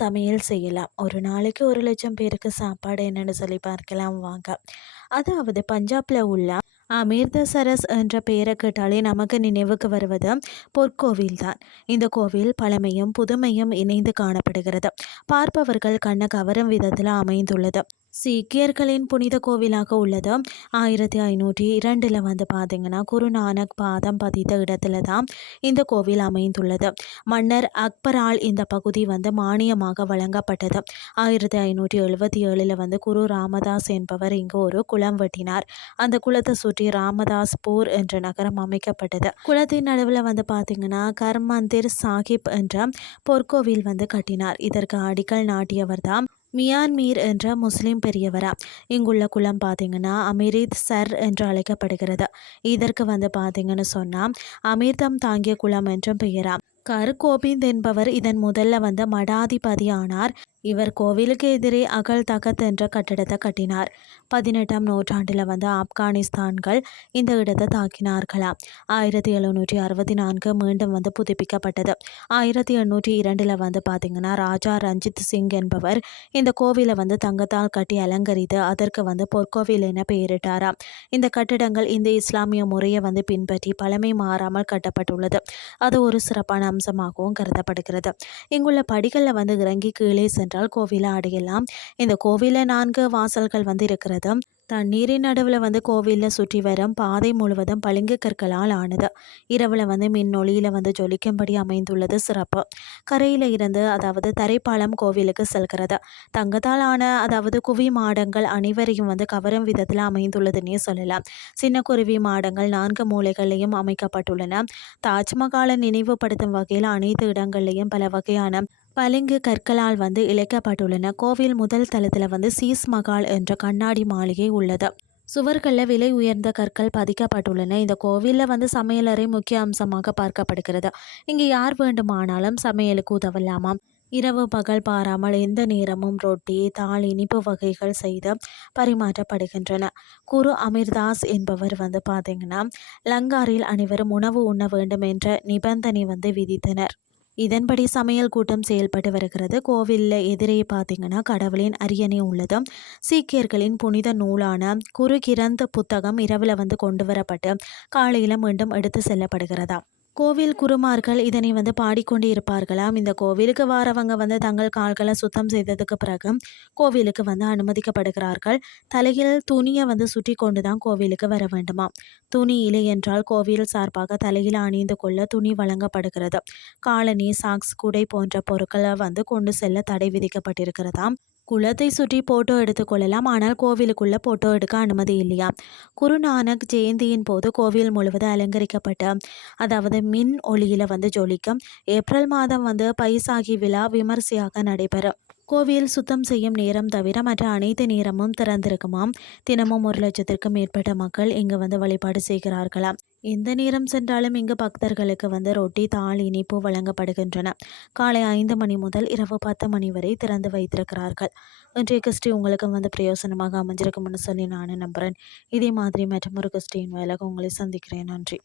சமையல் செய்யலாம். ஒரு நாளைக்கு 1,00,000 பேருக்கு சாப்பாடு என்னன்னு சொல்லி பார்க்கலாம் வாங்க. அதாவது பஞ்சாப்ல உள்ள அமிர்தசரஸ் என்ற பெயரை கேட்டாலே நமக்கு நினைவுக்கு வருவது பொற்கோவில் தான். இந்த கோவில் பழமையும் புதுமையும் இணைந்து காணப்படுகிறது. பார்ப்பவர்கள் கண்ண கவரும் விதத்தில் அமைந்துள்ளது. சீக்கியர்களின் புனித கோவிலாக உள்ளது. 1502 வந்து பார்த்தீங்கன்னா குருநானக் பாதம் பதித்த இடத்துல தான் இந்த கோவில் அமைந்துள்ளது. மன்னர் அக்பரால் இந்த பகுதி வந்து மானியமாக வழங்கப்பட்டது. 1577 வந்து குரு ராமதாஸ் என்பவர் இங்கு ஒரு குளம் வெட்டினார். அந்த குளத்தை சுற்றி ராமதாஸ்பூர் என்ற நகரம் அமைக்கப்பட்டது. குளத்தின் நடுவில் வந்து பார்த்தீங்கன்னா கர்மந்திர் சாஹிப் என்ற பொற்கோவில் வந்து கட்டினார். இதற்கு அடிக்கல் நாட்டியவர் தான் மியான்மீர் என்ற முஸ்லிம் பெரியவரா. இங்குள்ள குளம் பார்த்தீங்கன்னா அமிரித் சர் என்று அழைக்கப்படுகிறது. இதற்கு வந்து பார்த்தீங்கன்னு சொன்னால் அமிர்தம் தாங்கிய குளம் என்றும் பெயராம். கோபிந்த் என்பவர் இதன் முதல்ல வந்து மடாதிபதி ஆனார். இவர் கோவிலுக்கு எதிரே அகல் தகத் என்ற கட்டிடத்தை கட்டினார். 18ஆம் நூற்றாண்டில் வந்து ஆப்கானிஸ்தான்கள் இந்த இடத்தை தாக்கினார்களாம். 1764 மீண்டும் வந்து புதுப்பிக்கப்பட்டது. 1802 வந்து பார்த்தீங்கன்னா ராஜா ரஞ்சித் சிங் என்பவர் இந்த கோவிலை வந்து தங்கத்தால் கட்டி அலங்கரித்து அதற்கு வந்து பொற்கோவில் என பெயரிட்டாராம். இந்த கட்டிடங்கள் இந்த இஸ்லாமிய முறையை வந்து பின்பற்றி பழமை மாறாமல் கட்டப்பட்டுள்ளது. அது ஒரு சிறப்பான அம்சமாகவும் கருதப்படுகிறது. இங்குள்ள படிகளில் வந்து இறங்கி கீழே சென்றால் கோவிலை அடையலாம். இந்த கோவிலில் 4 வாசல்கள் வந்து இருக்கிறது. தண்ணீரின் நடுவில் வந்து கோவிலில் சுற்றி வரும் பாதை முழுவதும் பளிங்கு கற்களால் ஆனது. இரவில் வந்து மின்னொளியில் வந்து ஜொலிக்கும்படி அமைந்துள்ளது சிறப்பு. கரையில் இருந்து அதாவது தரைப்பாலம் கோவிலுக்கு செல்கிறது. தங்கத்தால் ஆன அதாவது குவி மாடங்கள் அனைவரையும் வந்து கவரும் விதத்தில் அமைந்துள்ளதுன்னே சொல்லலாம். சின்ன குருவி மாடங்கள் 4 மூலைகளிலையும் அமைக்கப்பட்டுள்ளன. தாஜ்மஹாலை நினைவுபடுத்தும் வகையில் அனைத்து இடங்கள்லையும் பல வகையான பளிங்கு கற்களால் வந்து இழைக்கப்பட்டுள்ளன. கோவில் முதல் தளத்தில் வந்து சீஸ் மகால் என்ற கண்ணாடி மாளிகை உள்ளது. சுவர்களில் விலை உயர்ந்த கற்கள் பதிக்கப்பட்டுள்ளன. இந்த கோவிலில் வந்து சமையலறை முக்கிய அம்சமாக பார்க்கப்படுகிறது. இங்கே யார் வேண்டுமானாலும் சமையலுக்கு உதவலாமாம். இரவு பகல் பாராமல் எந்த நேரமும் ரொட்டி தாள் இனிப்பு வகைகள் செய்து பரிமாற்றப்படுகின்றன. குரு அமிர்தாஸ் என்பவர் வந்து பார்த்தீங்கன்னா லங்காரில் அனைவரும் உணவு உண்ண வேண்டும் என்ற நிபந்தனை வந்து விதித்தனர். இதன்படி சமையல் கூட்டம் செயல்பட்டு வருகிறது. கோவிலில் எதிரே பார்த்தீங்கன்னா கடவுளின் அரியணை உள்ளது. சீக்கியர்களின் புனித நூலான குரு கிரந்த் புத்தகம் இரவில் வந்து கொண்டு வரப்பட்டு காலையில் மீண்டும் எடுத்து செல்லப்படுகிறதா. கோவில் குருமார்கள் இதனை வந்து பாடிக்கொண்டு இருப்பார்களாம். இந்த கோவிலுக்கு வாரவங்க வந்து தங்கள் கால்களை சுத்தம் செய்ததுக்கு பிறகு கோவிலுக்கு வந்து அனுமதிக்கப்படுகிறார்கள். தலையில் துணியை வந்து சுற்றி கொண்டு தான் கோவிலுக்கு வர வேண்டுமா. துணி இல்லை என்றால் கோவில் சார்பாக தலையில் அணிந்து கொள்ள துணி வழங்கப்படுகிறது. காலணி சாக்ஸ் குடை போன்ற பொருட்களை வந்து கொண்டு செல்ல தடை விதிக்கப்பட்டிருக்கிறதாம். குளத்தை சுற்றி போட்டோ எடுத்துக்கொள்ளலாம். ஆனால் கோவிலுக்குள்ள போட்டோ எடுக்க அனுமதி இல்லையா. குருநானக் ஜெயந்தியின் போது கோவில் முழுவதும் அலங்கரிக்கப்பட்ட அதாவது மின் ஒளியில வந்து ஜொலிக்கும். ஏப்ரல் மாதம் வந்து பைசாகி விழா விமர்சையாக நடைபெறும். கோவில் சுத்தம் செய்யும் நேரம் தவிர மற்ற அனைத்து நேரமும் திறந்திருக்குமாம். தினமும் 1,00,000க்கும் மேற்பட்ட மக்கள் இங்கு வந்து வழிபாடு செய்கிறார்களாம். எந்த நேரம் சென்றாலும் இங்கு பக்தர்களுக்கு வந்து ரொட்டி தாள் இனிப்பு வழங்கப்படுகின்றன. காலை 5 மணி முதல் இரவு 10 மணி வரை திறந்து வைத்திருக்கிறார்கள். இன்றைய கிறிஸ்டி உங்களுக்கு வந்து பிரயோசனமாக அமைஞ்சிருக்கும்னு சொல்லி நான் நம்புகிறேன். இதே மாதிரி மற்றொரு கிறிஸ்டியின் வேலைக்கு உங்களை சந்திக்கிறேன். நன்றி.